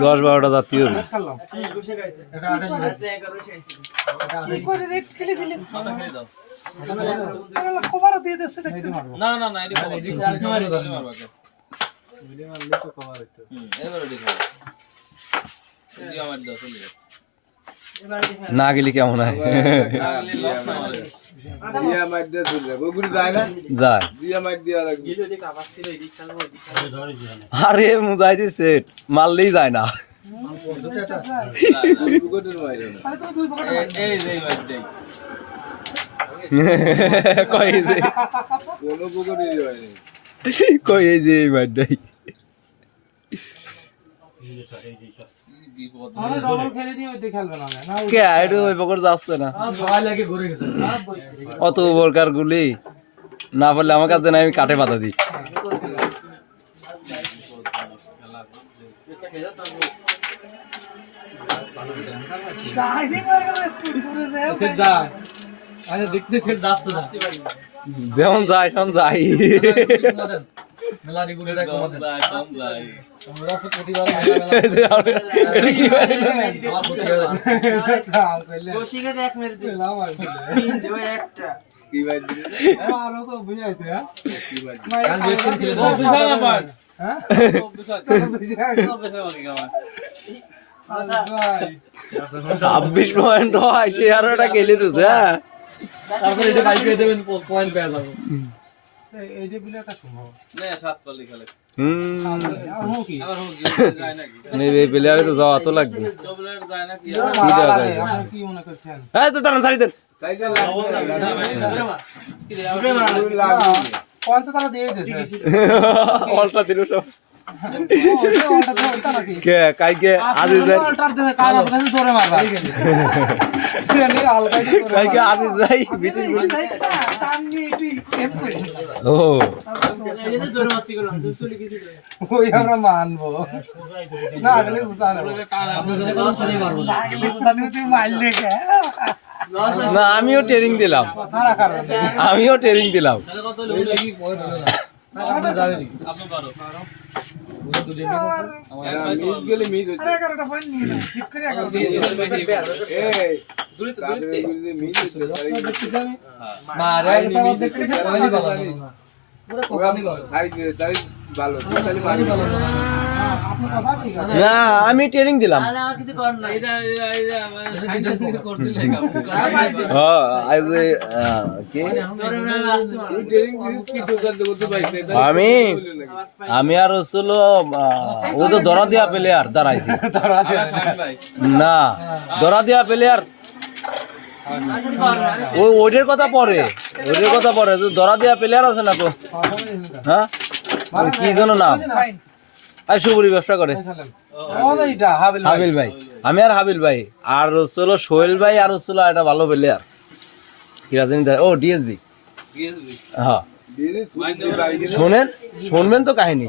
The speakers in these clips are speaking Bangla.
10-12টা জাতীয় না গেলি কেমন হয় আরে মুজাই দিছে মারলেই যায় না কই এই যে বাড়ি অত উপরকার গুলি না বললে আমার কাছে না আমি কাঠে পাতা দিই যেমন যায় সেমন যাই ছাব্বিশ পয়েন্ট হয় সে আরো এটা খেলে দিচ্ছে তারপরে এটা বাইকে দেবেন পয়েন্ট পেয়ে যাবো প্লেয়ারে তো যাওয়া তো লাগবে অল্টা দিল সব কালকে আজিজ ভাই আমরা মানবো না আমিও ট্রেনিং দিলাম না আমি ট্রেনিং দিলাম আমি আর হচ্ছিল ও তো ধরা দিয়া প্লেয়ার দাঁড়াইছি না ধরা দিয়া প্লেয়ার ওইটার কথা পরে ধরা দিয়া প্লেয়ার আছে না তো হ্যাঁ কি যেন নাম আর সুপুরি ব্যবসা করে হাবিল ভাই আমি আর হাবিল ভাই আর হচ্ছিল সোহেল ভাই আর হচ্ছিল একটা ভালো প্লেয়ার কি রাজনী ও ডিএসবি হ্যাঁ শুনবেন তো কাহিনী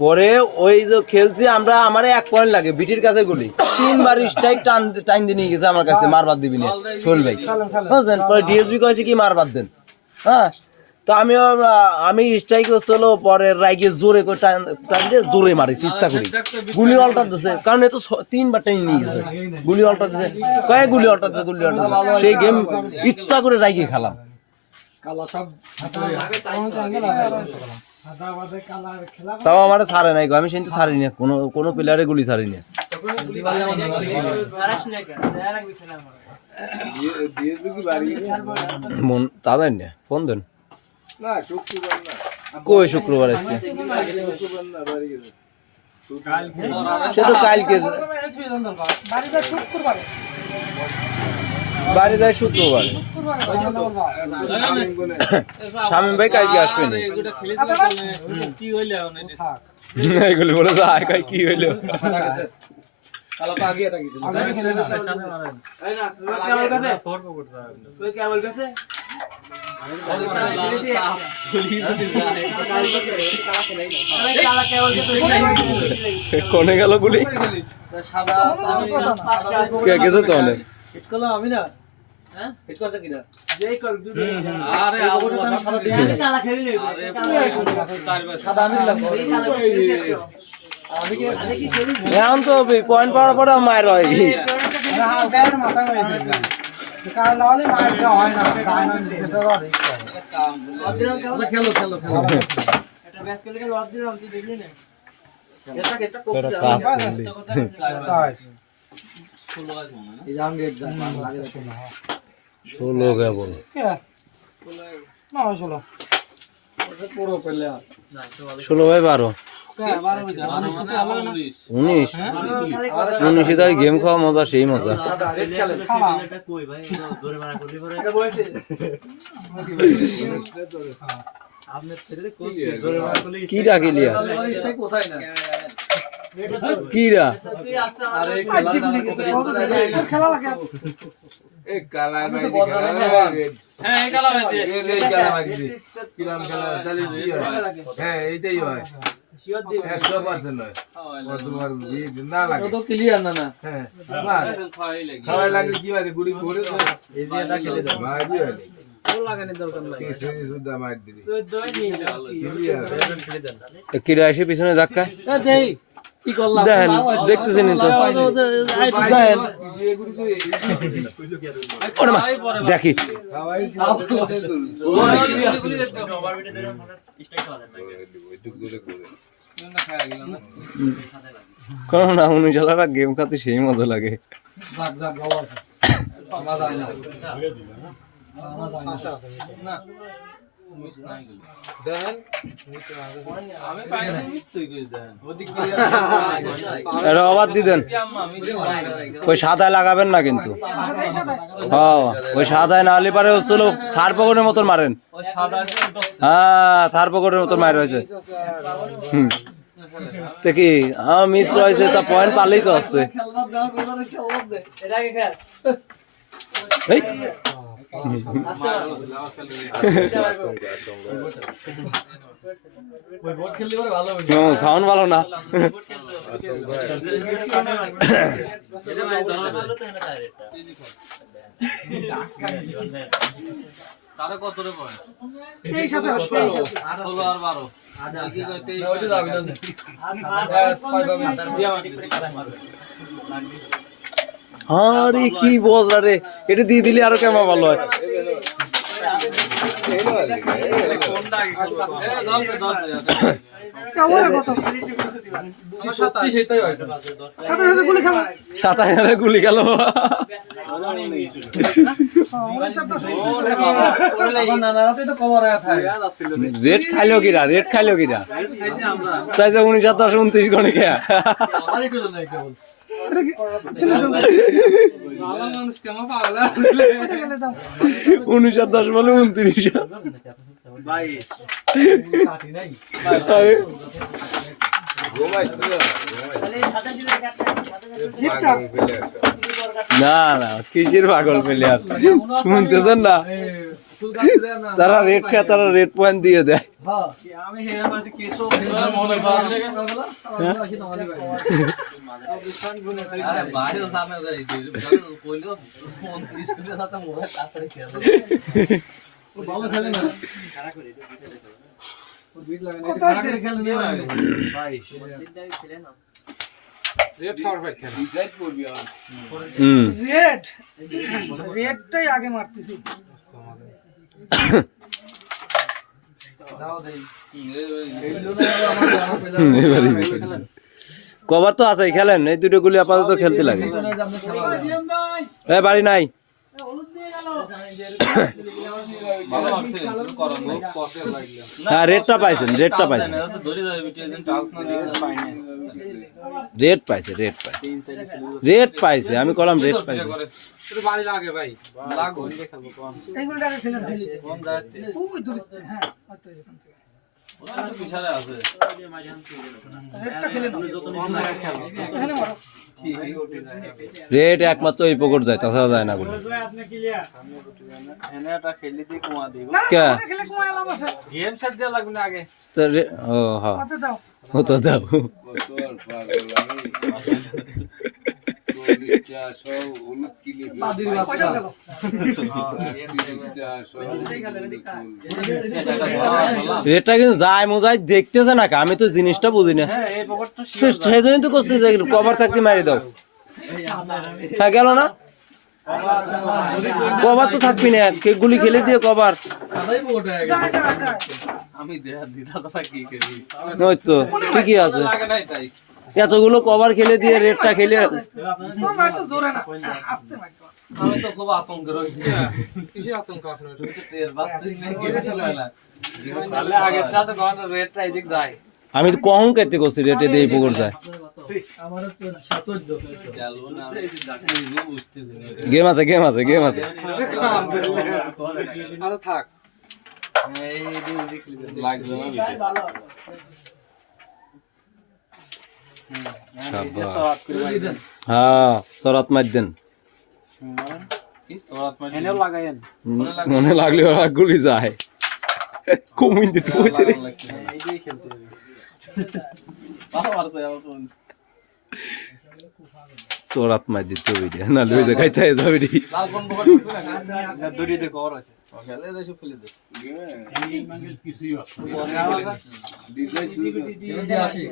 পরে ওই যে খেলছি আমরা আমার 1 পয়েন্ট লাগে বিটির কাছে গুলি 3বার স্ট্রাইক টাইম দিয়ে নিয়ে গেছে আমার কাছে মারবাদ দিবি না সোহেল ভাই বুঝছেন পরে ডিএসবি কয়েছে কি মারবাদ দেন হ্যাঁ তো আমি স্ট্রাইক হচ্ছিল পরে রাইকে জোরে জোরে মারিছি ইচ্ছা করি গুলি অল্টার দিছে কারণ এ তো 3বার টাইম নিয়ে গেছে গুলি অল্টার দিছে কয়েক গুলি অল্টার দিছে সেই গেম ইচ্ছা করে রাইকে খেলাম তাও আমার ছাড়ে নাই আমি কিন্তু ছাড়ি না কোনো প্লেয়ারে গুলি ছাড়ি না মন তা দেন না ফোন দেন কই শুক্রবার আজকে সে তো কালকে বাড়ি যায় শুক্রবার শামীম ভাই কালকে আসবেন এগুলি বলে যায় কি হইলো কোনে গেল গুলি গেছে তো অনেক আমি না হ্যাঁ হিট করছে কিনা যেই কর দুটো আরে আমি কালা খেলি নেই আরে সাদা আমি দিলাম আমি কি করি এখন তো পয়েন্ট পাওয়ার পরে মায়ের হয় হ্যাঁ গায়ের মাথা মেরে দিলাম কাল নালে মার দেওয়া হয় না যায় না সেটা আর অদিরাম খেলো এটা ব্যাস খেলে গেল অদিরাম তুই দেখলি না এটা কোপ এই জাম গেট যা লাগে শোনা 16 কেবল না 16 ওটা পুরো পেলে 16 বাই 12 19 19 তারিখ গেম খাওয়া মজা সেই মজা কিরা কিলিয়া কিরা খেলা লাগে এই কালা ভাই হ্যাঁ এই কালা ভাই এই কালা ভাই কিরাম কালা তাহলে কি হয় হ্যাঁ এইটাই হয় 100% হয় তোমার না লাগে তো ক্লিয়ার না হ্যাঁ খাওয়াই লাগে কি হয় গুড়ি করে এই যে এটা খেলে দাও ভাই দিয়ে ওর লাগানোর দরকার নাই এই সুদ্ধা মার দিবি 14 কিরা এসে পিছনে ধাক্কা দেই কি করলাম দেখেন দেখতেছেন তো দেখেন ওরে মা দেখি খাওয়াই কোন না অনুজালারা গেম খেলতে সেই মজা লাগে যাক যাক গাও আছে আমার যায় না আমার যায় না মিস নাই গেল দেখেন আমি পাইছি মিস তুই কইছ দেখেন ওদিক এটা আবার দি দেন ওই সাদায় লাগাবেন না কিন্তু হ্যাঁ ওই সাদায় না হলে পারে হচ্ছিল থার পকেটের মতন মারেন ওই সাদা হ্যাঁ থার পকেটের মতন মার হয়েছে তো কি মিস রয়েছে তা পয়েন্ট পালেই তো আসছে এটাকে খেল এই ওই বোর্ড খেললে পরে ভালো হবে সাউন্ড ভালো না তারে কত রে পয়েন্ট 23 আছে 16 আর 12 কি কই 23 ওইটা যাবে না আরে কি বল রে এটা দিয়ে দিলে আরো কেমন ভালো হয় কোনটা আগে খেলবো এ দাও কেমন কত আমার 27 সেটাই হইছে 27 গুলি খেলা 27 গুলি গেল রেড খাইলো কিরা তাই যে 19-29 গণে খেয়া 19-10 বলে 29 না না কিসের পাগল প্লেয়ার শুনতে দেন না তারা রেড খায় তারা রেড পয়েন্ট দিয়ে দেয় আমি হেরে মাঝে কিছু মনে ভালো লাগে আরে বাইরে সামনে যাই কইলো 29 কিলো সাথে মোবাইল তাড়াতাড়ি খেলে ও ভালো খেলে না খারাপ করে ও বিট লাগে না তাড়াতাড়ি খেলে না 22 খেলে না রেড ফরওয়ার্ড খেলে ডিসাইড করবি আর রেডটাই আগে মারতেছি দাও দেই কভার তো আছে খেলেন এই দুটো গুলি আপাতত খেলতে লাগে এ বাড়ি নাই ভালো আছে করানো কষ্ট লাগলো হ্যাঁ রেডটা পাইছেন ধরে যাবে বিটি একজন টাচ না দিয়ে পাই না রেড পাইছে আমি কলাম রেড পাইছে এটা বাড়ি লাগে ভাই লাগো দেখাবো কোন এইগুলোটা খেলে কোন যাচ্ছে ওই দূরতে হ্যাঁ হয়তো এখান থেকে ওরা তো পিছালে আছে রেডটা খেলে না কোন জায়গায় খেলো এখানে মারো রেড একমাত্র এই পকড় যায় তাছাড়া যায় না বলে আপনি ক্লিয়ার এনাটা খেললি দি কমা দিব কে খেলে কমা লাভ আছে গেম সেট দেয়া লাগবে না আগে তো ও হ্যাঁ কত দাও ও তো দাও তোর পাগল আমি রেটটা কিন্তু যায় মোজাই দেখতেছে না, আমি তো জিনিসটা বুঝি না, তো সেই জন্য তো করছে যে কভার থাকতে মারি দাও। হ্যাঁ গেল না, কভার তো থাকবি না, গুলি খেলে দিয়ে কভার। আমি দেয়া দিদা কথা কি করি ওই তো ঠিকই আছে, লাগে নাই তাই এতগুলো কভার খেলে দিয়ে রেটটা খেলে। আমি তো খুব আতঙ্ক রয়েছি। কিসের আতঙ্ক আপনার? তুমি তো টের বাস্তিস নেই কেটে ছিল না। তাহলে আগের চাতে কোন রেটটা এদিক যায়। আমি তো কখন কেটে করছি রেটে দিয়ে পুকুর যায়। আমারও 14 চলো না আমি নিজে বুঝতেছি না। গেম আছে, গেম আছে, গেম আছে। আরে থাক। এই লাগলো না বেশি। হ্যাঁ সরাত মার দেন, কি সরাত মার এনেও লাগায়েন। মনে লাগলে ওরা গুলি যায় কমিন দিতে হয়েছে রে। এইটাই খেলতে হবে। বাবা তো আবার কোন সরাত মার দিতে হবে না, লই যা খাই চাই যাবে রে। লাল কোন বকট উঠবে না দড়ি দিয়ে কভার আছে খেলে দেশে ফেলে দে এই মাঙ্গেল কিছুই আছে দিদাই শুরু করে আসি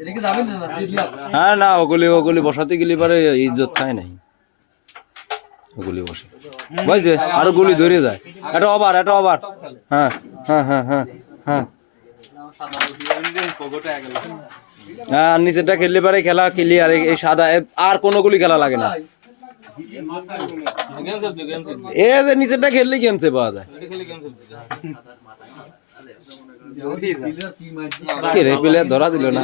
এদিকে যাবেন না দিদি। হ্যাঁ না, ওগুলি বসাতে গেলে পারে ইজ্জত থাকে নাই, ওগুলি বসে বুঝছে, আরো গুলি ধরে যায়। এটা ওভার, এটা ওভার। হ্যাঁ হ্যাঁ হ্যাঁ হ্যাঁ হ্যাঁ হ্যাঁ, নিচেরটা খেললে পারে খেলা ক্লিয়ার। এই সাদা আর কোনো গুলি খেলা লাগে না, এ যে নিচেরটা খেললে গেমসে পাওয়া যায়। কে রে প্লেয়ার ধরা দিল না,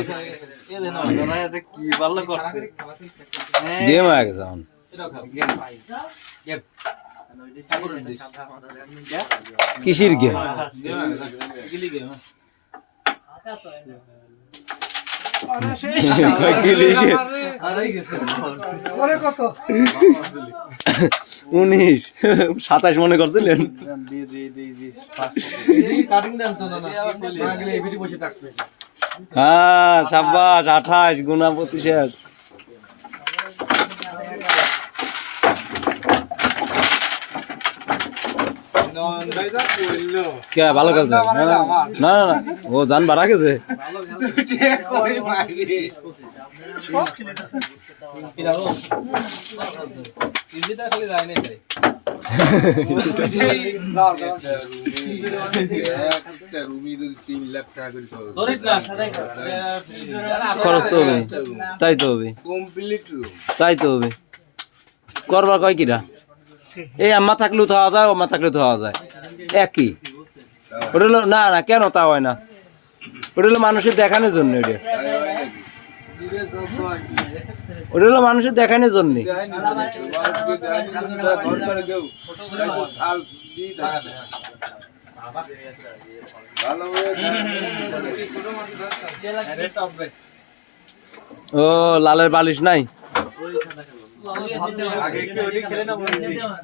গেম হয়ে গেছে এখন। কিসির গেম? উনিশ 27 মনে করছিলেন? হ্যাঁ সাব্বাস, 28 গুণা 25। কে ভালো খেলছে? না না না, ও জান বাড়া গেছে। খরচ তো হবে, তাই তো হবে, তাই তো হবে। করবার কয় কিরা, এই আম্মা থাকলেও খাওয়া যায়, ও মা থাকলেও খাওয়া যায়, একই। ওটা হলো না না, কেন তা হয় না? ওটা হলো মানুষের দেখানোর জন্য, ওটা হলো মানুষের দেখানোর জন্য। ও লালের বালিশ নাই?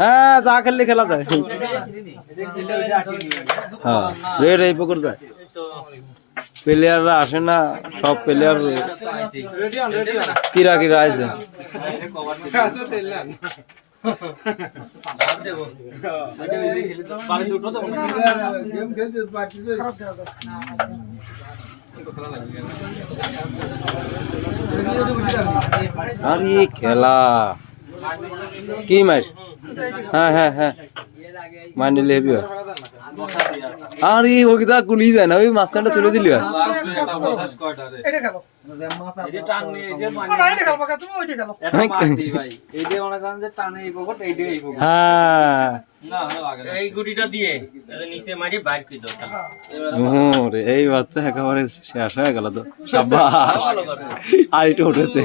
হ্যাঁ যা খেললে খেলা যায়। হ্যাঁ রেড এই পুকুর যায়, প্লেয়াররা আসে না, সব প্লেয়ার কিরা কিরা আছে। আরে খেলা কি মার? হ্যাঁ হ্যাঁ হ্যাঁ মার নিলে হেবি হয়। আরে ওইটা গুলি যায় না, ওই মাঝখানটা চলে দিলি হয়। এই বাচ্চা একেবারে শেষ হয়ে গেল তো, সাব্বাস আইটা উঠেছে।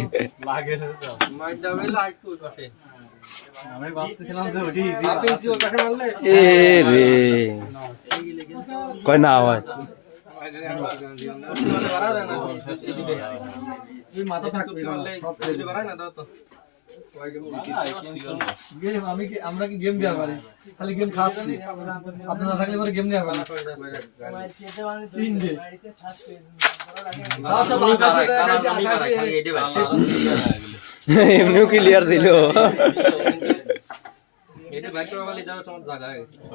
এ রে কয় না হয় মাথা থাকবে আমরা কি গেম দেওয়া পারি, খালি গেম খাচ্ছি, আপনারা থাকলে পরে গেম দেওয়া পারি। এমনিও ক্লিয়ার ছিল এটা বাইক চালালে যাও তোমার জায়গা